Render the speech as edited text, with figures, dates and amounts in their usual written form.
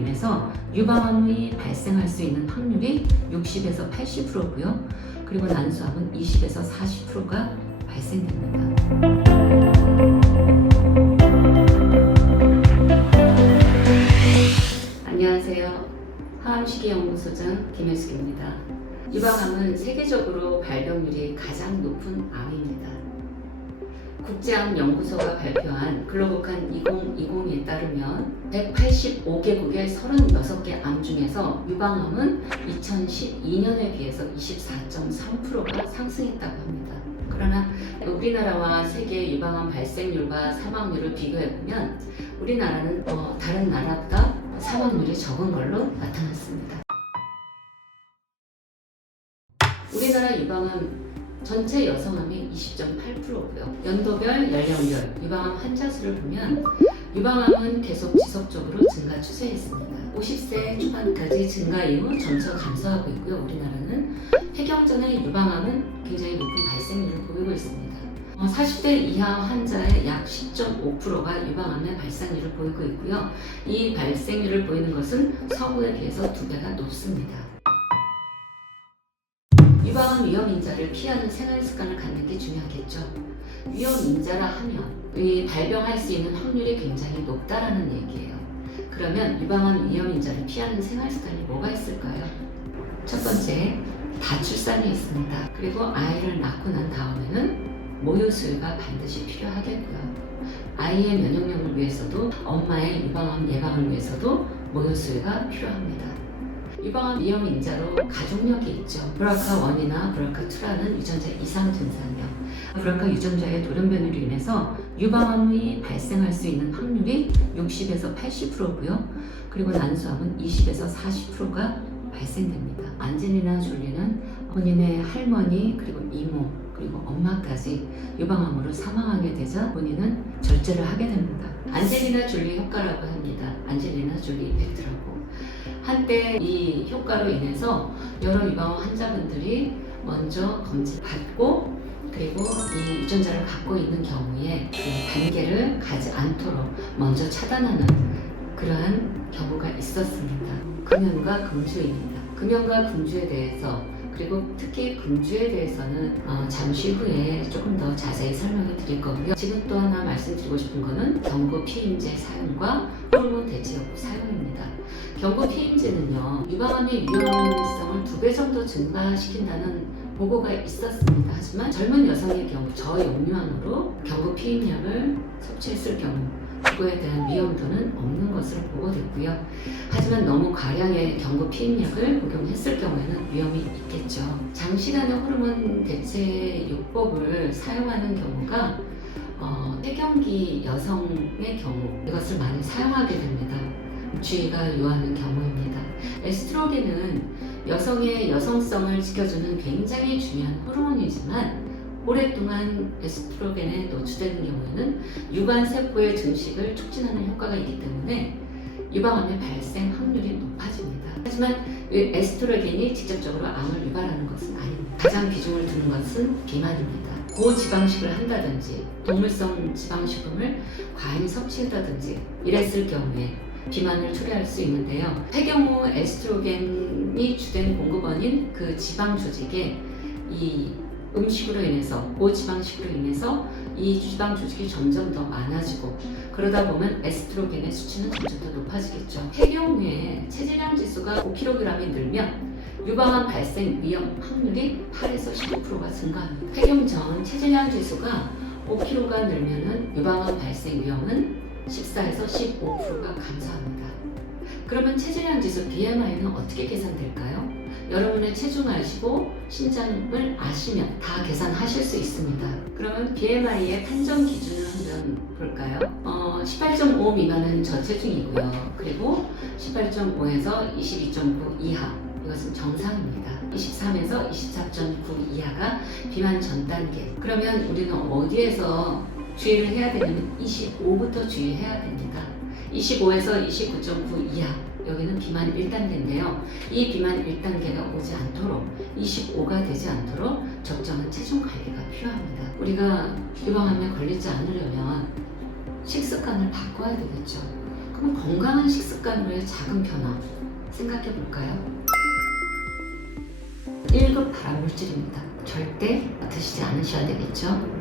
인해서 유방암이 발생할 수 있는 확률이 60에서 80%고요. 그리고 난소암은 20에서 40%가 발생됩니다. 안녕하세요. 항암시기연구소장 김혜숙입니다. 유방암은 세계적으로 발병률이 가장 높은 암입니다. 국제암연구소가 발표한 글로벌칸 2020에 따르면 185개국의 36개 암 중에서 유방암은 2012년에 비해서 24.3%가 상승했다고 합니다. 그러나 우리나라와 세계 유방암 발생률과 사망률을 비교해보면 우리나라는 다른 나라보다 사망률이 적은 걸로 나타났습니다. 우리나라 유방암 전체 여성암이 20.8%고요. 연도별, 연령별 유방암 환자 수를 보면 유방암은 계속 지속적으로 증가 추세였습니다. 50세 초반까지 증가 이후 점차 감소하고 있고요. 우리나라는 폐경 전에 유방암은 굉장히 높은 발생률을 보이고 있습니다. 40대 이하 환자의 약 10.5%가 유방암의 발생률을 보이고 있고요. 이 발생률을 보이는 것은 서구에 비해서 2배가 높습니다. 유방암 위험인자를 피하는 생활 습관을 갖는 게 중요하겠죠. 위험인자라 하면 이 발병할 수 있는 확률이 굉장히 높다라는 얘기예요. 그러면 유방암 위험인자를 피하는 생활 습관이 뭐가 있을까요? 첫 번째, 다출산이 있습니다. 그리고 아이를 낳고 난 다음에는 모유 수유가 반드시 필요하겠고요. 아이의 면역력을 위해서도 엄마의 유방암 예방을 위해서도 모유 수유가 필요합니다. 유방암 위험 인자로 가족력이 있죠. BRCA1이나 BRCA2라는 유전자 이상 증상이요. BRCA 유전자의 돌연변이로 인해서 유방암이 발생할 수 있는 확률이 60에서 80%고요. 그리고 난소암은 20에서 40%가 발생됩니다. 안젤리나 졸리는 본인의 할머니 그리고 이모 그리고 엄마까지 유방암으로 사망하게 되자 본인은 절제를 하게 됩니다. 안젤리나 졸리 효과라고 합니다. 안젤리나 졸리 이펙트라고. 한때 이 효과로 인해서 여러 유방암 환자분들이 먼저 검진을 받고 그리고 이 유전자를 갖고 있는 경우에 그 단계를 가지 않도록 먼저 차단하는 그러한 경우가 있었습니다. 금연과 금주입니다. 금연과 금주에 대해서 그리고 특히 금주에 대해서는 잠시 후에 조금 더 자세히 설명해 드릴 거고요. 지금 또 하나 말씀드리고 싶은 거는 경구 피임제 사용과 호르몬 대체薬사용입니다. 경구 피임제는요, 유방암의 위험성을 2배 정도 증가시킨다는 보고가 있었습니다. 하지만 젊은 여성의 경우 저용량으로 경구 피임약을 섭취했을 경우 그거에 대한 위험도는 없는 것으로 보고됐고요. 하지만 너무 과량의 경구 피임약을 복용했을 경우에는 위험이 있겠죠. 장시간의 호르몬 대체요법을 사용하는 경우가 폐경기 여성의 경우 이것을 많이 사용하게 됩니다. 주의가 요하는 경우입니다. 에스트로겐은 여성의 여성성을 지켜주는 굉장히 중요한 호르몬이지만 오랫동안 에스트로겐에 노출되는 경우에는 유관세포의 증식을 촉진하는 효과가 있기 때문에 유방암의 발생 확률이 높아집니다. 하지만 에스트로겐이 직접적으로 암을 유발하는 것은 아닙니다. 가장 비중을 두는 것은 비만입니다. 고지방식을 한다든지 동물성 지방식품을 과잉 섭취한다든지 이랬을 경우에 비만을 초래할 수 있는데요. 폐경 후 에스트로겐이 주된 공급원인 그 지방 조직에 이 음식으로 인해서 고지방식으로 인해서 이 지방 조직이 점점 더 많아지고 그러다 보면 에스트로겐의 수치는 점점 더 높아지겠죠. 폐경 후에 체질량 지수가 5kg이 늘면 유방암 발생 위험 확률이 8에서 15%가 증가합니다. 폐경 전 체질량 지수가 5kg가 늘면은 유방암 발생 위험은 14에서 15%가 감소합니다. 그러면 체질량 지수 BMI는 어떻게 계산될까요? 여러분의 체중 아시고 신장을 아시면 다 계산하실 수 있습니다. 그러면 BMI의 판정 기준을 한번 볼까요? 18.5 미만은 저체중이고요. 그리고 18.5에서 22.9 이하 이것은 정상입니다. 23에서 24.9 이하가 비만 전 단계. 그러면 우리는 어디에서 주의를 해야 되냐면 25부터 주의해야 됩니다. 25에서 29.9 이하 여기는 비만 1단계인데요. 이 비만 1단계가 오지 않도록 25가 되지 않도록 적정한 체중 관리가 필요합니다. 우리가 유방암에 걸리지 않으려면 식습관을 바꿔야 되겠죠. 그럼 건강한 식습관으로의 작은 변화 생각해 볼까요? 1급 발암물질입니다. 절대 드시지 않으셔야 되겠죠?